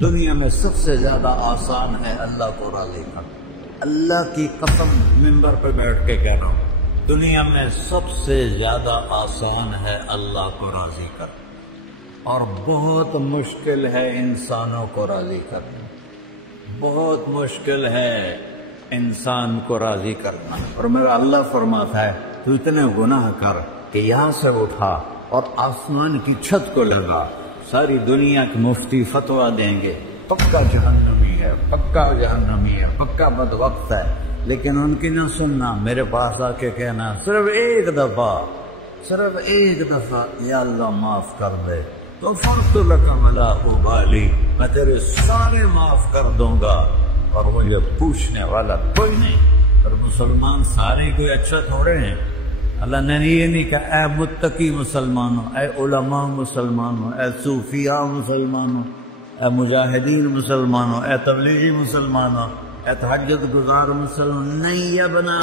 دنیا میں سب سے زیادہ آسان ہے اللہ کو راضی کرنا. اللہ کی قسم ممبر پہ بیٹھ کے کہہ رہا ہوں، دنیا میں سب سے زیادہ آسان ہے اللہ کو راضی کرنا، اور بہت مشکل ہے انسانوں کو راضی کرنا. بہت مشکل ہے انسان کو راضی کرنا. اور میرا اللہ فرماتا ہے تو اتنے گناہ کر کہ یہاں سے اٹھا اور آسمان کی چھت کو لگا، ساری دنیا کے مفتی فتویٰ دیں گے پکا جہنمی ہے، پکا جہنمی ہے، پکا بدوقت ہے، لیکن ان کی نہ سننا. میرے پاس آ کے کہنا صرف ایک دفعہ یا اللہ معاف کر دے تو فرت لک ولا ابالی، میں تیرے سارے معاف کر دوں گا اور مجھے پوچھنے والا کوئی نہیں. اور مسلمان سارے کوئی اچھا تھوڑے ہیں. اللہ نے یہ نہیں کہا اے متقی مسلمانوں، اے علماء مسلمانوں، اے صوفیاء مسلمانوں، اے مجاہدین مسلمانوں، اے تبلیغی مسلمانوں، اے تہجد گزار مسلمان. نہیں یا بنا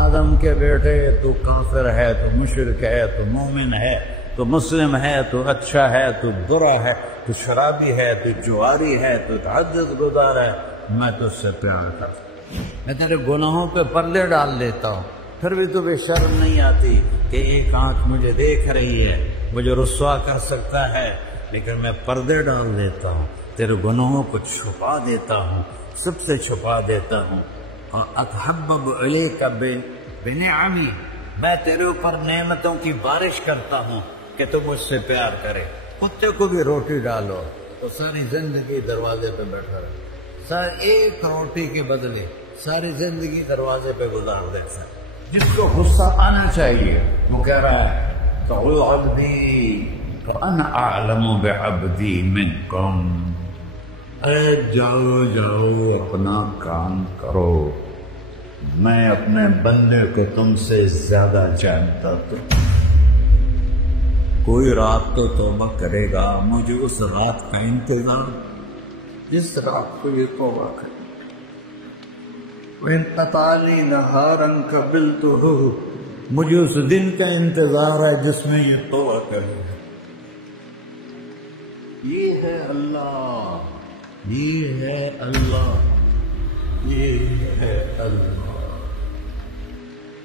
آدم کے بیٹے، تو کافر ہے، تو مشرک ہے، تو مومن ہے، تو مسلم ہے، تو اچھا ہے، تو برا ہے، تو شرابی ہے، تو جواری ہے، تو تہجد گزار ہے، میں تجھ سے پیار کرتا ہوں. میں تیرے گناہوں پہ پردے ڈال دیتا ہوں، پھر بھی تمہیں شرم نہیں آتی کہ ایک آنکھ مجھے دیکھ رہی ہے، مجھے رسوا کر سکتا ہے، لیکن میں پردے ڈال دیتا ہوں، تیرے گناہوں کو چھپا دیتا ہوں، سب سے چھپا دیتا ہوں. اور اتحبب الیک بنعمی، میں تیرے اوپر نعمتوں کی بارش کرتا ہوں کہ تم مجھ سے پیار کرے. کتے کو بھی روٹی ڈالو تو ساری زندگی دروازے پہ بیٹھا رہے، سر ایک روٹی کے بدلے ساری زندگی دروازے پہ گزار دے. جس کو غصہ آنا چاہیے وہ کہہ رہا ہے تو عبدی فانا اعلم بعبدی منکم، اے جاؤ اپنا کام کرو، میں اپنے بندے کو تم سے زیادہ جانتا. تو کوئی رات تو توبہ کرے گا، مجھے اس رات کا انتظار، جس رات کو یہ توبہ کرے. وَإِن قَطَعَنِي نَهَارًا قَبِلْتُهُ، مجھے اس دن کا انتظار ہے جس میں یہ توبہ کرے گا. یہ ہے اللہ، یہ ہے اللہ، یہ ہے اللہ.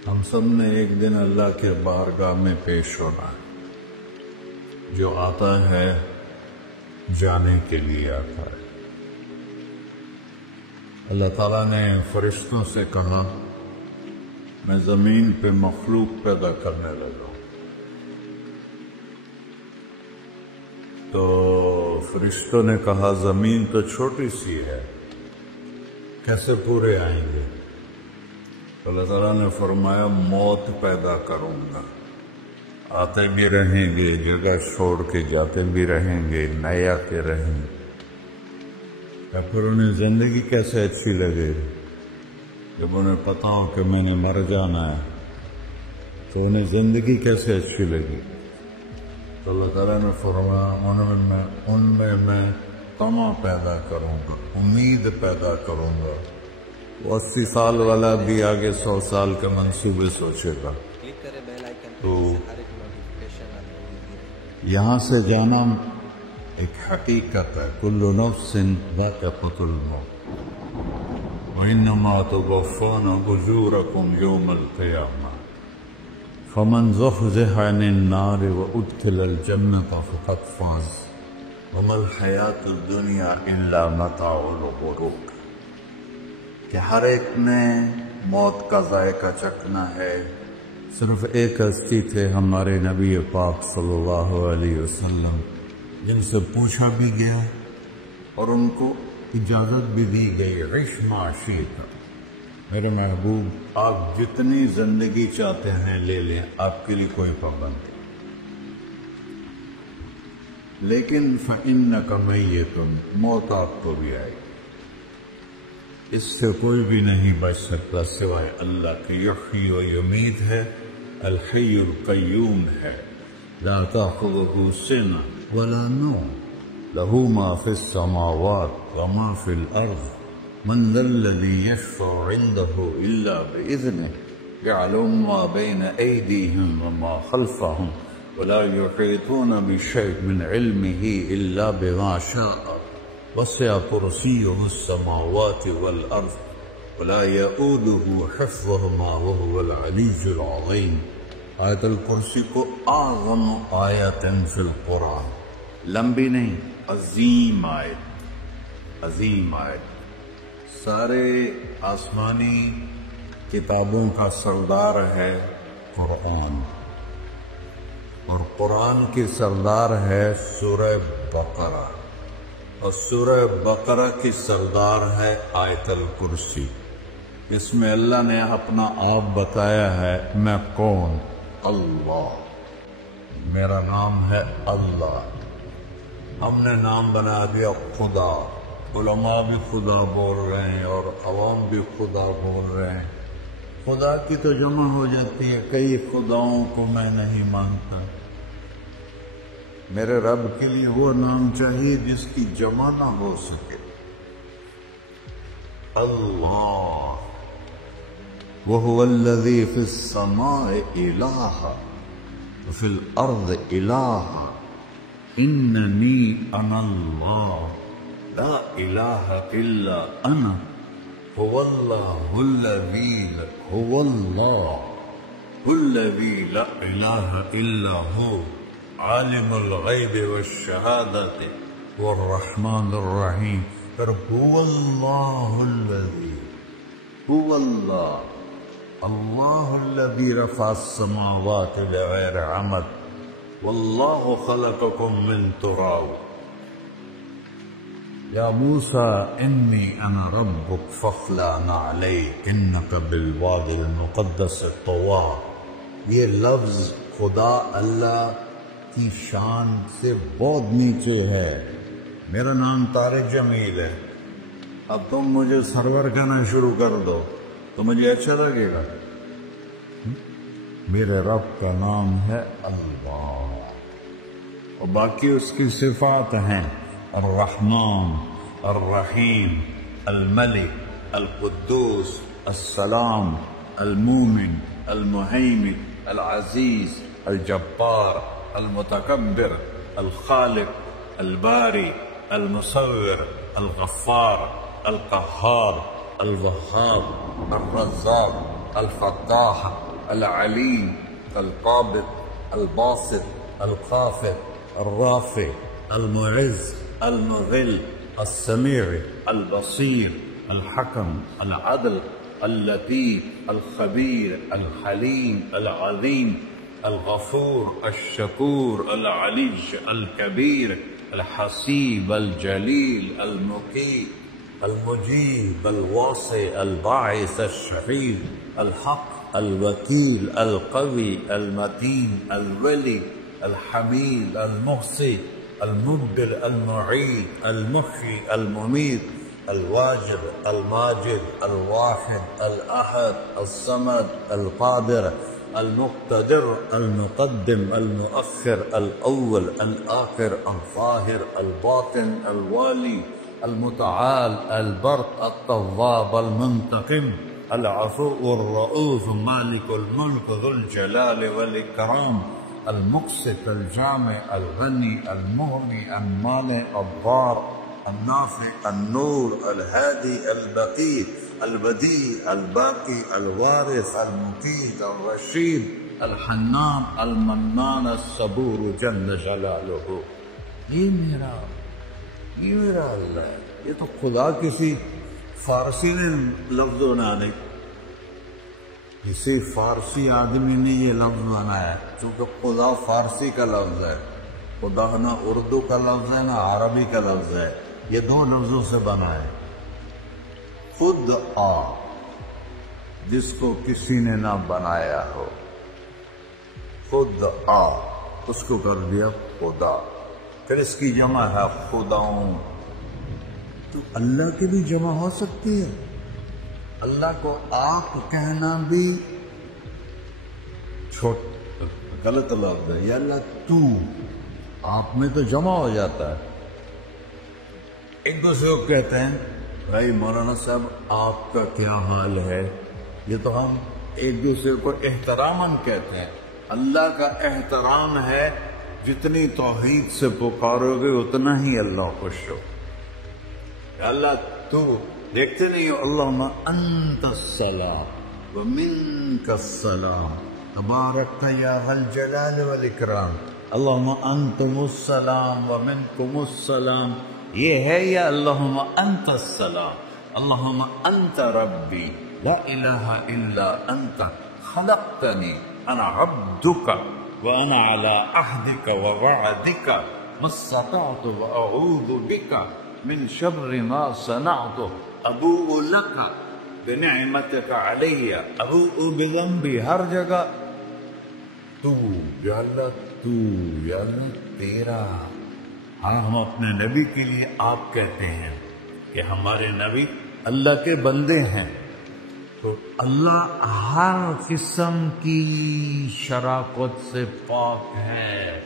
ہم سب نے ایک دن اللہ کے بارگاہ میں پیش ہونا ہے. جو آتا ہے جانے کے لیے آتا ہے. اللہ تعالیٰ نے فرشتوں سے کہا میں زمین پہ مخلوق پیدا کرنے لگا ہوں. تو فرشتوں نے کہا زمین تو چھوٹی سی ہے، کیسے پورے آئیں گے؟ تو اللہ تعالیٰ نے فرمایا موت پیدا کروں گا، آتے بھی رہیں گے، جگہ چھوڑ کے جاتے بھی رہیں گے، نئے آتے رہیں گے. پھر انہیں زندگی کیسے اچھی لگے جب انہیں پتا ہو کہ میں نے مر جانا ہے؟ تو انہیں زندگی کیسے اچھی لگی؟ تو اللہ تعالیٰ نے فرمایا ان میں میں طمع پیدا کروں گا، امید پیدا کروں گا. وہ 80 سال والا بھی آگے 100 سال کے منصوبے سوچے گا. تو یہاں سے جانا ایک حقیقت ہے. کل نفس ذائقۃ الموت وانما توفون اجورکم یوم القیامہ فمن زحزح عن النار وادخل الجنة فقد فاز وما الحیاۃ الدنیا الا متاع الغرور. کہ ہر ایک نے موت کا ذائقہ چکھنا ہے. صرف ایک ہستی تھے ہمارے نبی پاک صلی اللہ علیہ وسلم، جن سے پوچھا بھی گیا اور ان کو اجازت بھی دی گئی، عش ما شئت، میرے محبوب آپ جتنی زندگی چاہتے ہیں لے لیں، آپ کے لیے کوئی پابندی، لیکن فإنک میت، موت آپ کو بھی آئے گی. اس سے کوئی بھی نہیں بچ سکتا سوائے اللہ کے. یحیی و یمیت ہے، الحی القیوم ہے، لا تأخذہ سنۃ ولا نوم، له ما في السماوات وما في الأرض، من ذا الذي يشفع عنده إلا بإذنه، يعلم ما بين أيديهم وما خلفهم ولا يحيطون بشيء من علمه إلا بما شاء. وسع كرسيه السماوات والأرض ولا يؤوده حفظهما وهو العلي العظيم. آیت الکرسی کو اعظم آیت فی القرآن، لمبی نہیں، عظیم آیت، عظیم آیت. سارے آسمانی کتابوں کا سردار ہے قرآن، اور قرآن کی سردار ہے سورہ بقرہ، اور سورہ بقرہ کی سردار ہے آیت الکرسی. اس میں اللہ نے اپنا آپ بتایا ہے، میں کون؟ اللہ، میرا نام ہے اللہ. ہم نے نام بنا دیا خدا. علماء بھی خدا بول رہے ہیں اور عوام بھی خدا بول رہے ہیں. خدا کی تو جمع ہو جاتی ہے، کئی خداؤں کو میں نہیں مانتا. میرے رب کے لیے وہ نام چاہیے جس کی جمع نہ ہو سکے. اللہ، وَهُوَ الَّذِي فِي السَّمَاءِ إِلَٰهًا وَفِي الْأَرْضِ إِلَٰهًا إِنَّنِي أَنَا اللَّهُ لَا إِلَٰهَ إِلَّا أَنَا هُوَ اللَّهُ الَّذِي لَا إِلَٰهَ إِلَّا هُوَ عَالِمُ الْغَيْبِ وَالشَّهَادَةِ وَالرَّحْمَٰنُ الرَّحِيمُ. پھر هُوَ اللَّهُ الَّذِي، هُوَ اللَّهُ، اللہ الذی رفع السماوات بغیر عمد واللہ خلقکم من تراب. یا موسیٰ انی انا ربک فاخلع نعلیک انک بالوادی المقدس طویٰ. یہ لفظ خدا اللہ کی شان سے بہت نیچے ہے. میرا نام طارق جمیل ہے، اب تم مجھے سرور کہنا شروع کر دو تو مجھے اچھا لگے گا. میرے رب کا نام ہے اللہ، اور باقی اس کی صفات ہیں الرحمن، الرحیم، الملک، القدوس، السلام، المومن، المہیمن، العزیز، الجبار، المتکبر، الخالق، الباری، المصور، الغفار، القہار، الوہاب، الرزاق، الفتاح، العلیم، القابض، الباسط، الخافض، الرافع، المعز، المذل، السمیع، البصیر، الحکم، العدل، اللطیف، الخبیر، الحلیم، العظیم، الغفور، الشکور، العلی، الکبیر، الحسیب، الجلیل، المقیت، المجیب، الواسع، الباعث، الشہید، الحق، الوکیل، القوی، المتین، الولی، الحمید، المحصی، المبدل، المعید، المحیی، الممیت، الواجد، الماجد، الواحد، الأحد، الصمد، القادر، المقتدر، المقدم، المؤخر، الأول، الآخر، الظاهر، الباطن، الوالي، المتعال، البر، التواب، المنتقم، العفو، الرؤوف، مالك الملك، ذو الجلال والإكرام، المقسط، الجامع، الغني، المغني، المانع، الضار، النافع، النور، الهادي، البقي، البديع، الباقي، الوارث، المقيت، الرشيد، الحنان، المنان، الصبور جل جلالہ. یہ میرا اللہ ہے. یہ تو خدا کسی فارسی نے لفظ بنانے، کسی فارسی آدمی نے یہ لفظ بنایا، چونکہ خدا فارسی کا لفظ ہے. خدا نہ اردو کا لفظ ہے نہ عربی کا لفظ ہے، یہ دو لفظوں سے بنا ہے. خود آ، جس کو کسی نے نہ بنایا ہو، خود آ، اس کو کر دیا خدا. پھر اس کی جمع ہے خداؤں. تو اللہ کی بھی جمع ہو سکتی ہے. اللہ کو آپ کہنا بھی غلط لفظ ہے. یا اللہ تو، آپ میں تو جمع ہو جاتا ہے. ایک دوسرے کو کہتے ہیں بھائی مولانا صاحب آپ کا کیا حال ہے. یہ تو ہم ایک دوسرے کو احتراماً کہتے ہیں. اللہ کا احترام ہے جتنی توحید سے پکارو گے اتنا ہی اللہ خوش ہو. اللہ تو دیکھتے نہیں ہو اللہم انت السلام ومنک السلام تبارک یا ذا الجلال والاکرام، اللہم انتم السلام ومنکم السلام، یہ ہے یا اللہم انت السلام، اللہم انت ربی لا الہ الا انت خلقتنی انا عبدک وانا علی عہدک ووعدک ما استطعت واعوذ بک من شر ما صنعت ابوء لک بنعمتک علی ابوء بذنبی، ہر جگہ تو یا اللہ تیرا۔ ہاں ہم اپنے نبی کے لیے آپ کہتے ہیں کہ ہمارے نبی اللہ کے بندے ہیں، تو اللہ ہر قسم کی شراکت سے پاک ہے۔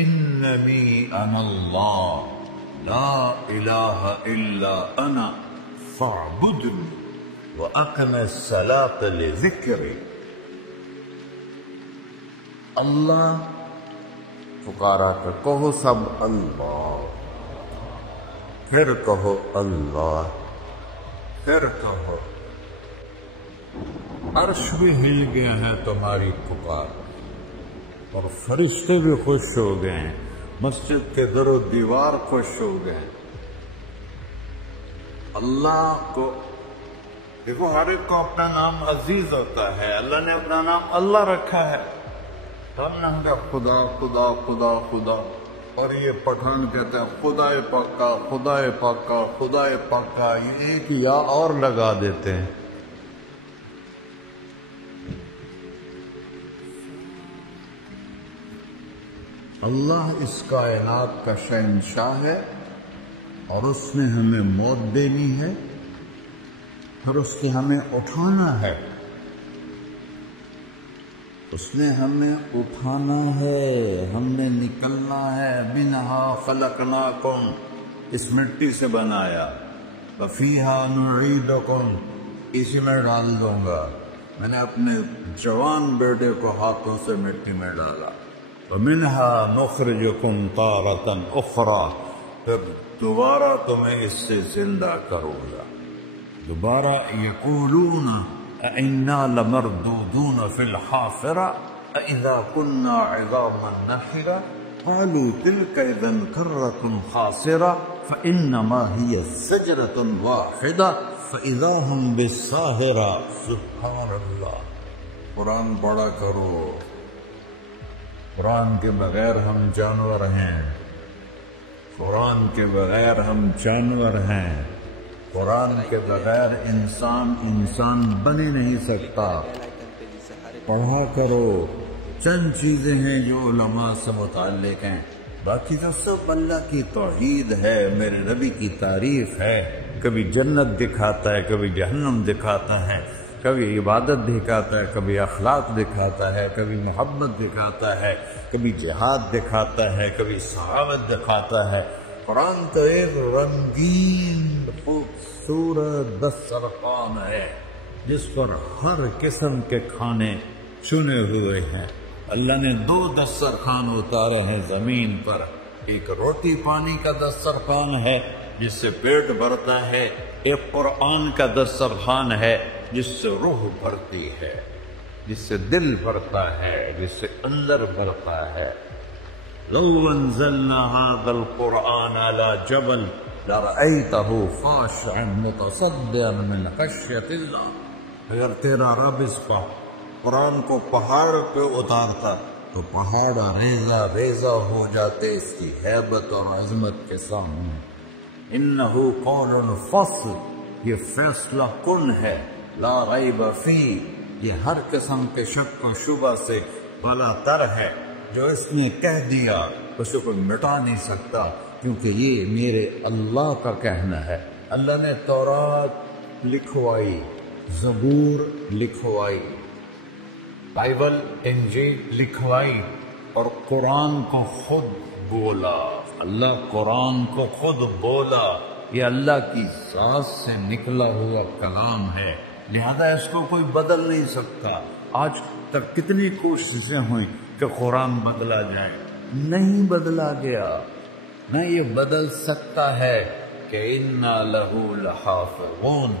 اننی انا اللہ لا الہ الا انا فاعبدنی واقم الصلاۃ لذکری۔ اللہ پکارا کر کہو سب اللہ، پھر کہو اللہ، پھر کہو۔ عرش بھی ہل گیا ہے تمہاری پکار، اور فرشتے بھی خوش ہو گئے ہیں، مسجد کے در و دیوار خوش ہو گئے ہیں۔ اللہ کو دیکھو، ہر ایک کو اپنا نام عزیز ہوتا ہے، اللہ نے اپنا نام اللہ رکھا ہے۔ ہم نے کہا خدا خدا خدا خدا، اور یہ پٹھان کہتا ہے خدا پاکا خدا پاکا خدا پاکا، یہ ایک یا اور لگا دیتے ہیں۔ اللہ اس کائنات کا شہنشاہ ہے، اور اس نے ہمیں موت دینی ہے، پھر اس کی ہمیں اٹھانا ہے، اس نے ہمیں اٹھانا ہے، ہم نے نکلنا ہے۔ منہا خلقناکم، اس مٹی سے بنایا، وفیہا نعیدکم، اسی میں ڈال دوں گا۔ میں نے اپنے جوان بیٹے کو ہاتھوں سے مٹی میں ڈالا۔ ومنہا نخرجکم تارۃ اخری، پھر دوبارہ تمہیں اس سے زندہ کروں گا۔ دوبارہ یقولون اِنَّا لَمَرْدُودُونَ فِي الْحَافِرَةِ أَإِذَا كُنَّا عِظَامًا نَخِرَةً قَالُوا تِلْكَ إِذًا كَرَّةٌ خَاسِرَةٌ فَإِنَّمَا هِيَ زَجْرَةٌ وَاحِدَةٌ فَإِذَا هُمْ بِالسَّاهِرَةِ۔ سبحان اللہ، قرآن پڑھا کرو۔ قرآن کے بغیر ہم جانور ہیں، قرآن کے بغیر ہم جانور ہیں، قرآن کے بغیر انسان بن ہی نہیں سکتا۔ پڑھا کرو۔ چند چیزیں ہیں جو علماء سے متعلق ہیں، باقی تو سب اللہ کی توحید ہے، میرے نبی کی تعریف ہے۔ کبھی جنت دکھاتا ہے، کبھی جہنم دکھاتا ہے، کبھی عبادت دکھاتا ہے، کبھی اخلاق دکھاتا ہے، کبھی محبت دکھاتا ہے، کبھی جہاد دکھاتا ہے، کبھی صحابت دکھاتا ہے۔ قرآن تو ایک رنگین خوبصورت دسترخوان ہے، جس پر ہر قسم کے کھانے چنے ہوئے ہیں۔ اللہ نے 2 دسترخوان اتارے ہیں زمین پر، ایک روٹی پانی کا دسترخوان ہے جس سے پیٹ بھرتا ہے، ایک قرآن کا دسترخوان ہے جس سے روح بھرتی ہے، جس سے دل بھرتا ہے، جس سے اندر بھرتا ہے۔ لو انزلنا هذا القرآن على جبل لرأيته خاشعا متصدعا من خشية الله، اگر تیرا رب اس قرآن کو پہاڑ پہ اتارتا تو پہاڑ ریزہ ریزہ ہو جاتے اس کی ہیبت اور عظمت کے سامنے۔ انہ قول الفصل، یہ فیصلہ کن ہے، لا ریب فیہ، یہ ہر قسم کے شک و شبہ سے بالا تر ہے۔ جو اس نے کہہ دیا اسے کوئی مٹا نہیں سکتا، کیونکہ یہ میرے اللہ کا کہنا ہے۔ اللہ نے تورات لکھوائی، زبور لکھوائی، بائبل انجیل لکھوائی، اور قرآن کو خود بولا۔ اللہ قرآن کو خود بولا، یہ اللہ کی ذات سے نکلا ہوا کلام ہے، لہذا اس کو کوئی بدل نہیں سکتا۔ آج تک کتنی کوششیں ہوئیں کہ قرآن بدلا جائے، نہیں بدلا گیا، نہ یہ بدل سکتا ہے، کہ انا لہو لحافظون،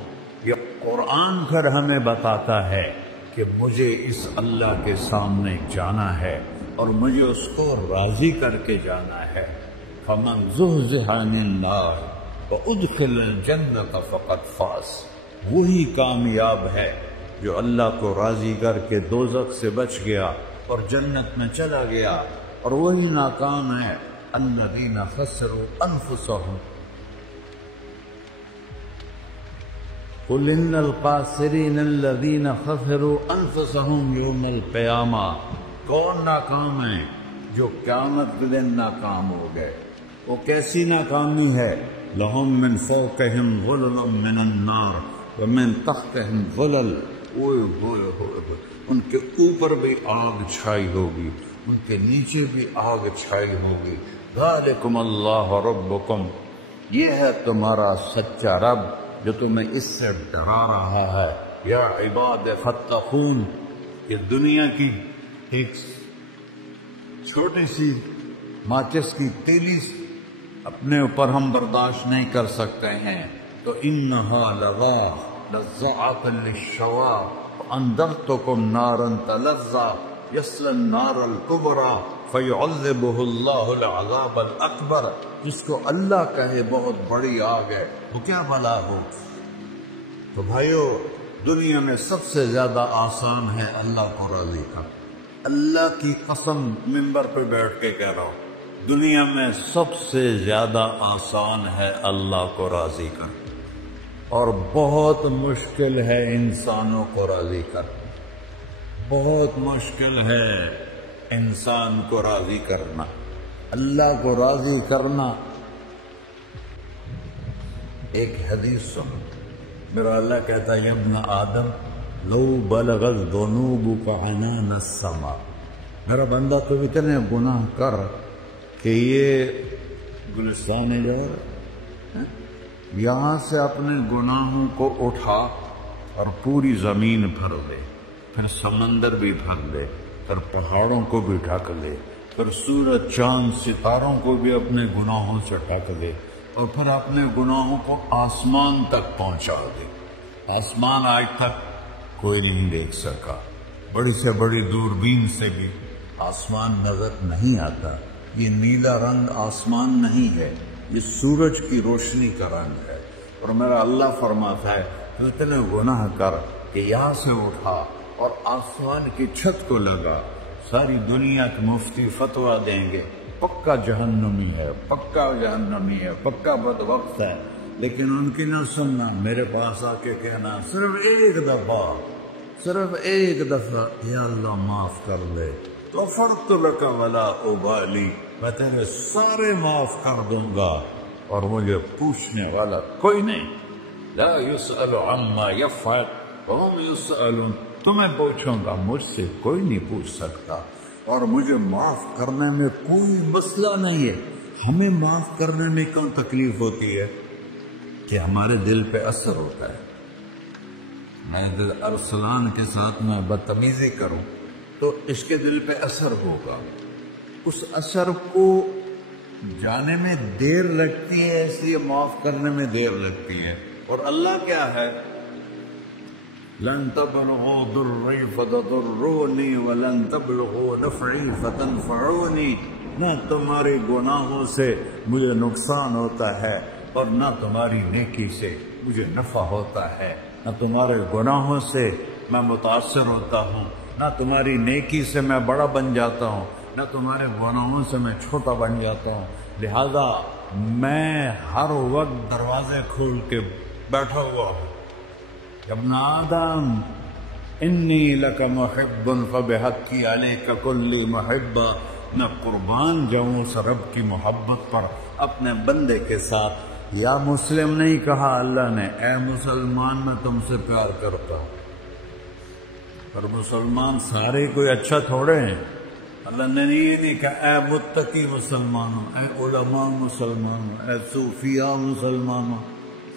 یہ قرآن پھر ہمیں بتاتا ہے کہ مجھے اس اللہ کے سامنے جانا ہے اور مجھے اس کو راضی کر کے جانا ہے۔ فمن زحزح عن النار وادخل الجنۃ فقد فاز، وہی کامیاب ہے جو اللہ کو راضی کر کے دوزخ سے بچ گیا اور جنت میں چلا گیا، اور وہی ناکام ہے الذین خسروا انفسهم قل ان الخاسرین الذین خسروا انفسهم یوم القیامہ۔ کون ناکام ہے؟ جو قیامت کے دن ناکام ہو گئے۔ وہ کیسی ناکامی ہے؟ لہم من فوقہم غلل من النار ومن تحتہم غلل، ان کے اوپر بھی آگ چھائی ہوگی، ان کے نیچے بھی آگ چھائی ہوگی۔ ذالکم اللہ ربکم، یہ ہے تمہارا سچا رب جو تمہیں اس سے ڈرا رہا ہے۔ یا عباد فاتقون، یہ دنیا کی ایک چھوٹی سی ماچس کی تیلی اپنے اوپر ہم برداشت نہیں کر سکتے ہیں، تو انہا لظا لزعۃ للشوا انذرتکم نارا تلظی یصلی النار الکبری فیعذبہ اللہ العذاب الاکبر، جس کو اللہ کہے بہت بڑی آگ ہے، وہ کیا بلا ہو۔ تو بھائیو، دنیا میں سب سے زیادہ آسان ہے اللہ کو راضی کر، اللہ کی قسم منبر پہ بیٹھ کے کہہ رہا ہوں، دنیا میں سب سے زیادہ آسان ہے اللہ کو راضی کر، اور بہت مشکل ہے انسانوں کو راضی کر، بہت مشکل ہے انسان کو راضی کرنا۔ اللہ کو راضی کرنا، ایک حدیث سن، میرا اللہ کہتا ہے یا ابن آدم لو بلغت ذنوبک عنان السماء، میرا بندہ تو اتنے گناہ کر کہ یہ گلستان جا یہاں سے اپنے گناہوں کو اٹھا اور پوری زمین بھر دے، پھر سمندر بھی بھر دے، پھر پہاڑوں کو بھی ڈھک لے، پھر سورج چاند ستاروں کو بھی اپنے گناہوں سے ڈھک دے، اور پھر اپنے گناہوں کو آسمان تک پہنچا دے۔ آسمان آج تک کوئی نہیں دیکھ سکا، بڑی سے بڑی دوربین سے بھی آسمان نظر نہیں آتا۔ یہ نیلا رنگ آسمان نہیں ہے، یہ سورج کی روشنی کا رنگ ہے۔ اور میرا اللہ فرماتا ہے تو اتنے گناہ کر کہ یہاں سے اٹھا اور آسمان کی چھت کو لگا، ساری دنیا کے مفتی فتویٰ دیں گے پکا جہنمی ہے، پکا جہنمی ہے، پکا بدبخت ہے، لیکن ان کی نہ سننا، میرے پاس آ کے کہنا صرف ایک دفعہ یا اللہ معاف کر دے، غفرت لک ولا ابالی، میں تیرے سارے معاف کر دوں گا اور مجھے پوچھنے والا کوئی نہیں۔ لا يسأل عما يفعل وهم يسألون، تمہیں پوچھوں گا، مجھ سے کوئی نہیں پوچھ سکتا، اور مجھے معاف کرنے میں کوئی مسئلہ نہیں ہے۔ ہمیں معاف کرنے میں کیوں تکلیف ہوتی ہے؟ کہ ہمارے دل پہ اثر ہوتا ہے۔ میں دل ارسلان کے ساتھ میں بدتمیزی کروں تو اس کے دل پہ اثر ہوگا، اس اثر کو جانے میں دیر لگتی ہے، اس لیے معاف کرنے میں دیر لگتی ہے۔ اور اللہ کیا ہے؟ لن تبلغوا ضري فتضروني ولن تبلغوا نفعي فتنفعوني، نہ تمہارے گناہوں سے مجھے نقصان ہوتا ہے اور نہ تمہاری نیکی سے مجھے نفع ہوتا ہے، نہ تمہارے گناہوں سے میں متاثر ہوتا ہوں، نہ تمہاری نیکی سے میں بڑا بن جاتا ہوں، نہ تمہارے گناہوں سے میں چھوٹا بن جاتا ہوں۔ لہذا میں ہر وقت دروازے کھول کے بیٹھا ہوا ہوں۔ ابن آدم انی لک محب فبحقی علیک کلی محبہ، میں قربان جاؤں اس رب کی محبت پر اپنے بندے کے ساتھ۔ یا مسلم نہیں کہا اللہ نے، اے مسلمان میں تم سے پیار کرتا ہوں۔ پر مسلمان سارے کوئی اچھا تھوڑے ہیں، اللہ نے یہ نہیں کہا اے متقی مسلمانوں، اے علماء مسلمانوں، اے صوفیاء مسلمانوں،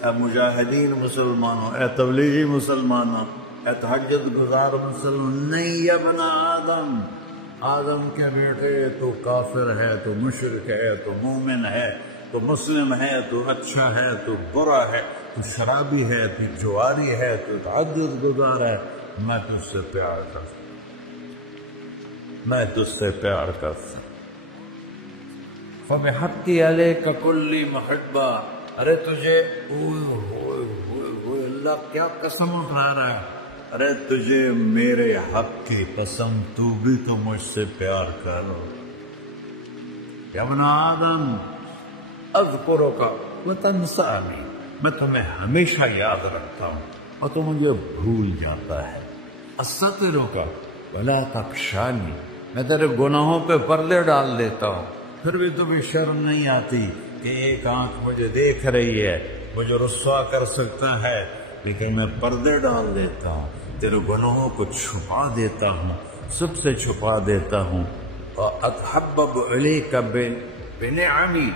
اے مجاہدین مسلمانوں، اے تبلیغی مسلمانوں، اے تہجد گزار مسلمان، نہیں یا ابن آدم، آدم کے بیٹے تو کافر ہے، تو مشرک ہے، تو مومن ہے، تو مسلم ہے، تو اچھا ہے، تو برا ہے، تو شرابی ہے، تو جواری ہے، تو تعدد گزار ہے، میں تجھ سے پیار کرتا ہوں، میں تجھ سے پیار کرتا ہوں۔ فَبِحَقِّ عَلَيْكَ كُلِّ مُحِبًّا، ارے تجھے اللہ کیا قسم اٹھا رہا ہے، ارے تجھے میرے حق کی قسم، تو بھی تو مجھ سے پیار کرو۔ یا ابن آدم اذکرک وتنسانی، میں تمہیں ہمیشہ یاد رکھتا ہوں اور تو مجھے بھول جاتا ہے۔ استترک ولا تخشانی، میں تیرے گناہوں پہ پردے ڈال دیتا ہوں، پھر بھی تمہیں شرم نہیں آتی کہ ایک آنکھ مجھے دیکھ رہی ہے، مجھے رسوا کر سکتا ہے، لیکن میں پردے ڈال دیتا ہوں، تیرے گناہوں کو چھپا دیتا ہوں، سب سے چھپا دیتا ہوں۔ وَأَتْحَبَّبُ إِلَيْكَ بِنِعَمِي،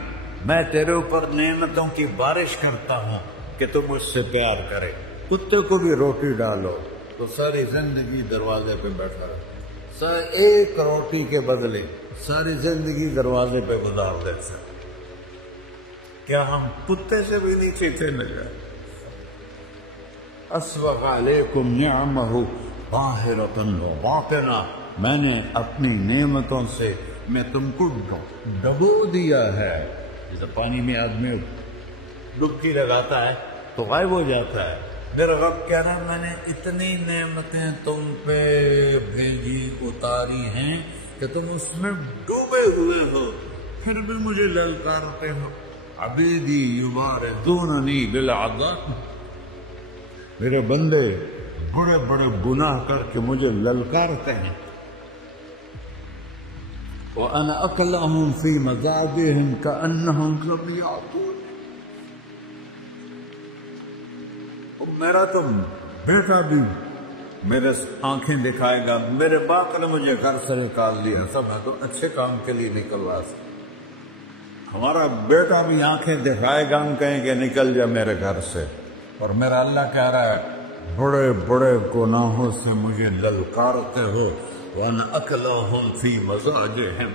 میں تیرے اوپر نعمتوں کی بارش کرتا ہوں کہ تم مجھ سے پیار کرے۔ کتے کو بھی روٹی ڈالو تو ساری زندگی دروازے پہ بیٹھا رہے، ایک روٹی کے بدلے ساری زندگی دروازے پہ گزار دیتے۔ کیا ہم کتے سے بھی نیچے تھے نہ جائے؟ اسبغ علیکم نعمہ ظاہرۃ و باطنہ، میں نے اپنی نعمتوں سے میں تم کو ڈبو دیا ہے۔ جیسے پانی میں آدمی ڈبکی لگاتا ہے تو غائب ہو جاتا ہے، میرا رب کہہ رہا ہے میں نے اتنی نعمتیں تم پہ بھیجی اتاری ہیں کہ تم اس میں ڈوبے ہوئے ہو، پھر بھی مجھے للکارتے ہو۔ عبیدی یبارزوننی بالعذاب، میرے بندے بڑے بڑے گناہ کر کے مجھے للکارتے ہیں۔ وَأَنَا أَكْلَهُمْ فِي مَزَاجِهِمْ كَأَنَّهُمْ لَمْ يَعْقُونَ، میرا تو بیٹا بھی میرے آنکھیں دکھائے گا، میرے باپ نے مجھے گھر سے نکال دیا، سب ہے تو اچھے کام کے لیے نکلوا سکتا، ہمارا بیٹا بھی آنکھیں دکھائے گا، ہم کہیں کہ نکل جا میرے گھر سے، اور میرا اللہ کہہ رہا ہے بڑے بڑے گناہوں سے مجھے للکارتے ہو۔ وَأَنَا أَكْلَهُمْ فِي مَزَاجِهِمْ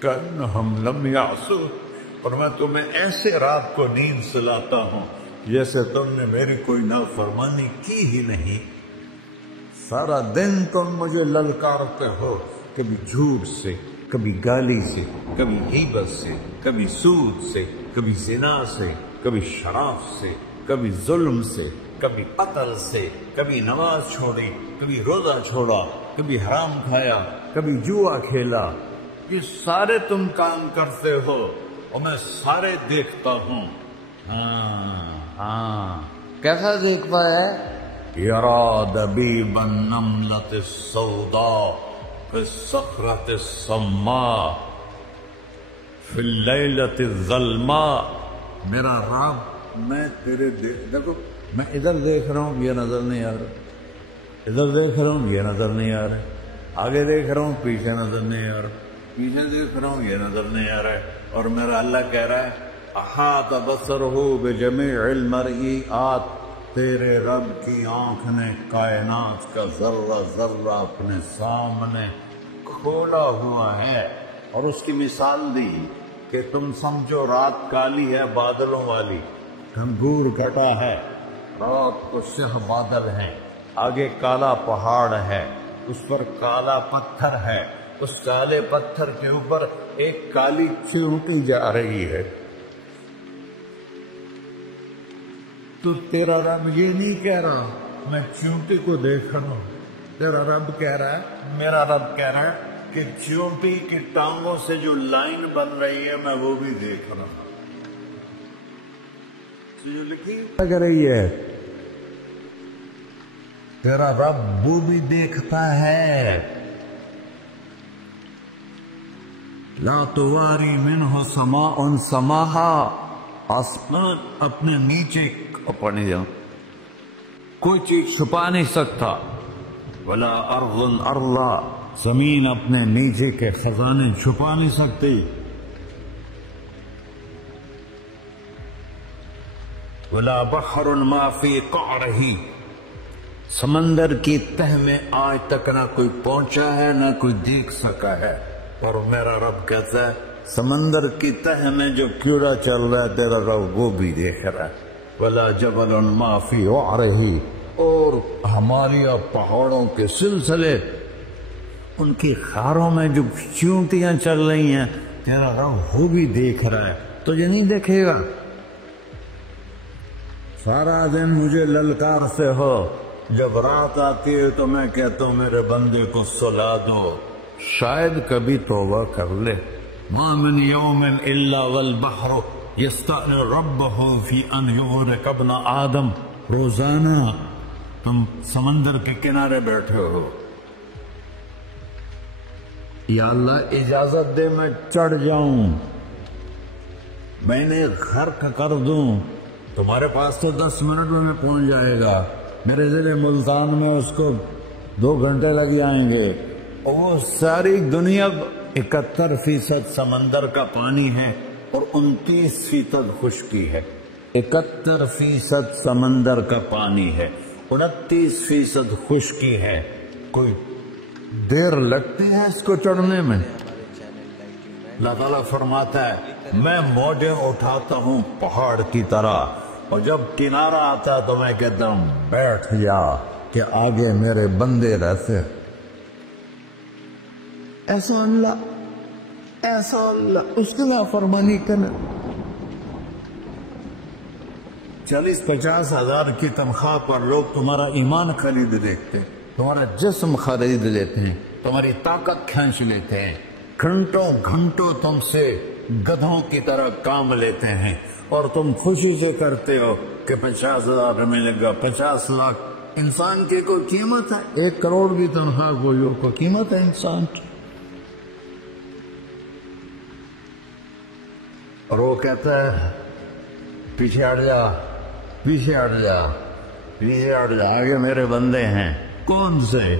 كَأَنَّهُمْ لَمْ يَعْصُونِ، اور میں تمہیں ایسے رات کو نیند سلاتا ہوں جیسے تم نے میری کوئی نافرمانی کی ہی نہیں۔ سارا دن تم مجھے للکارتے ہو، کبھی جھوٹ سے، کبھی گالی سے، کبھی غیبت سے، کبھی سود سے، کبھی زنا سے، کبھی شراب سے، کبھی ظلم سے، کبھی قتل سے، کبھی نماز چھوڑی، کبھی روزہ چھوڑا، کبھی حرام کھایا، کبھی جوا کھیلا، یہ سارے تم کام کرتے ہو اور میں سارے دیکھتا ہوں۔ ہاں کیسا دیکھتا ہے؟ یرا دبیب النملۃ السوداء فی الصخرۃ الصماء فی اللیلۃ الظلماء، میرا رب میں تیرے دیکھو، میں ادھر دیکھ رہا ہوں یہ نظر نہیں آ رہا، ادھر دیکھ رہا ہوں یہ نظر نہیں آ رہا، آگے دیکھ رہا ہوں پیچھے نظر نہیں آ رہا، پیچھے دیکھ رہا ہوں یہ نظر نہیں آ رہا ہے، اور میرا اللہ کہہ رہا ہے احاط بصرہ بجمیع المرئیات، تیرے رب کی آنکھ نے کائنات کا ذرہ ذرہ اپنے سامنے کھولا ہوا ہے، اور اس کی مثال دی کہ تم سمجھو رات کالی ہے بادلوں والی، گھنگور گھٹا ہے، رات کو سیاہ بادل ہیں، آگے کالا پہاڑ ہے، اس پر کالا پتھر ہے، اس کالے پتھر کے اوپر ایک کالی چیونٹی جا رہی ہے، تو تیرا رب یہ نہیں کہہ رہا میں چیونٹی کو دیکھ رہا ہوں، تیرا رب کہہ رہا ہے، میرا رب کہہ رہا ہے کہ چیونٹی کی ٹانگوں سے جو لائن بن رہی ہے میں وہ بھی دیکھ رہا ہوں، جو لکھی لگ رہی ہے، تیرا رب وہ بھی دیکھتا ہے۔ لا تواری منہ سماء سماہا، آسمان اپنے نیچے پڑھنے جاؤں کوئی چیز چھپا نہیں سکتا، ولا ارض ارضا، زمین اپنے نیچے کے خزانے چھپا نہیں سکتی، ولا بحر ما فی قعرہ، سمندر کی تہ میں آج تک نہ کوئی پہنچا ہے نہ کوئی دیکھ سکا ہے، اور میرا رب کہتا ہے سمندر کی تہ میں جو کیڑا چل رہا ہے تیرا رب وہ بھی دیکھ رہا ہے. ولا جبل ما فی وعرہ، اور ہماری پہاڑوں کے سلسلے ان کی خاروں میں جو چیونٹیاں چل رہی ہیں تیرا رب وہ بھی دیکھ رہا ہے. تجھے نہیں دیکھے گا؟ سارا دن مجھے للکارتے ہو، جب رات آتی ہے تو میں کہتا ہوں میرے بندے کو سلا دو، شاید کبھی توبہ کر لے. ما من یوم الا والبحر یستأن ربہ فی ان یغرق ابن آدم. روزانہ تم سمندر کے کنارے بیٹھے ہو، یا اللہ اجازت دے میں چڑھ جاؤں، میں نے غرق کر دوں. تمہارے پاس تو 10 منٹ میں پہنچ جائے گا، میرے ضلع ملتان میں اس کو 2 گھنٹے لگ جائیں گے. اور وہ ساری دنیا 71% سمندر کا پانی ہے اور 29% خشکی ہے. 71% سمندر کا پانی ہے، 29% خشکی ہے. کوئی دیر لگتی ہے اس کو چڑھنے میں. اللہ تعالیٰ فرماتا ہے میں موجیں اٹھاتا ہوں پہاڑ کی طرح، اور جب کنارہ آتا تو میں کہتا ہوں بیٹھ جا کہ آگے میرے بندے رہتے. ایسا اللہ اس کی نافرمانی کرنا. 40-50 ہزار کی تنخواہ پر لوگ تمہارا ایمان خرید لیتے، تمہارا جسم خرید لیتے ہیں، تمہاری طاقت کھینچ لیتے ہیں، گھنٹوں تم سے گدھوں کی طرح کام لیتے ہیں، اور تم خوشی سے کرتے ہو کہ 50,000 ملے گا. 50 لاکھ انسان کی کوئی قیمت ہے؟ 1 کروڑ بھی تنخواہ کوئی قیمت ہے انسان کی؟ اور وہ کہتا ہے پیچھے ہٹ جا، آگے میرے بندے ہیں. کون سے؟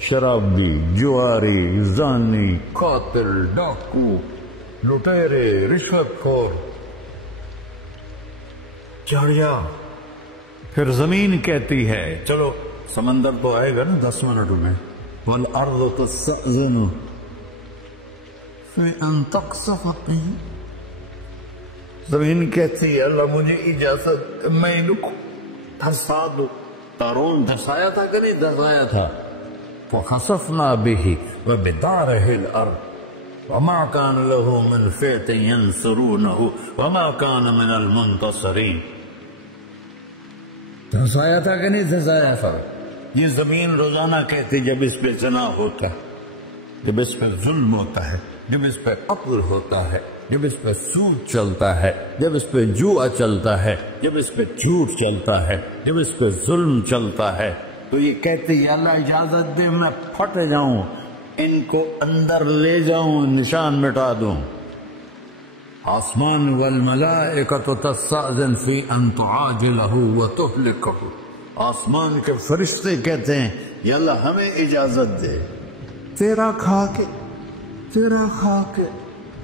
شرابی، جواری، زانی، قاتل، ڈاکو، لٹیرے، رشوت خور. چڑھ جا. پھر زمین کہتی ہے چلو سمندر تو آئے گا نا 10 منٹ میں. والارض تستأذن فی ان تقصف بی. زمین کہتی ہے اللہ مجھے اجازت میں ان کو دھسا دوں. قارون دھسایا تھا کہ نہیں دھسایا تھا؟ فخسفنا به وبداره الارض وما كان له من فئة ينصرونه وما كان من المنتصرين. دھسایا تھا کہ نہیں دھسایا تھا؟ یہ زمین روزانہ کہتی جب اس پہ زنا ہوتا ہے، جب اس پہ ظلم ہوتا ہے، جب اس پہ قتل ہوتا ہے، جب اس پہ سود چلتا ہے، جب اس پہ جوا چلتا ہے، جب اس پہ جھوٹ چلتا ہے، جب اس پہ ظلم چلتا ہے، تو یہ کہتے یا اللہ اجازت دے میں پھٹ جاؤں، ان کو اندر لے جاؤں، نشان مٹا دوں. آسمان والملائکۃ تستأذن فی ان تعاجلہ وتہلکہ. آسمان کے فرشتے کہتے ہیں یا اللہ ہمیں اجازت دے، تیرا کھا کے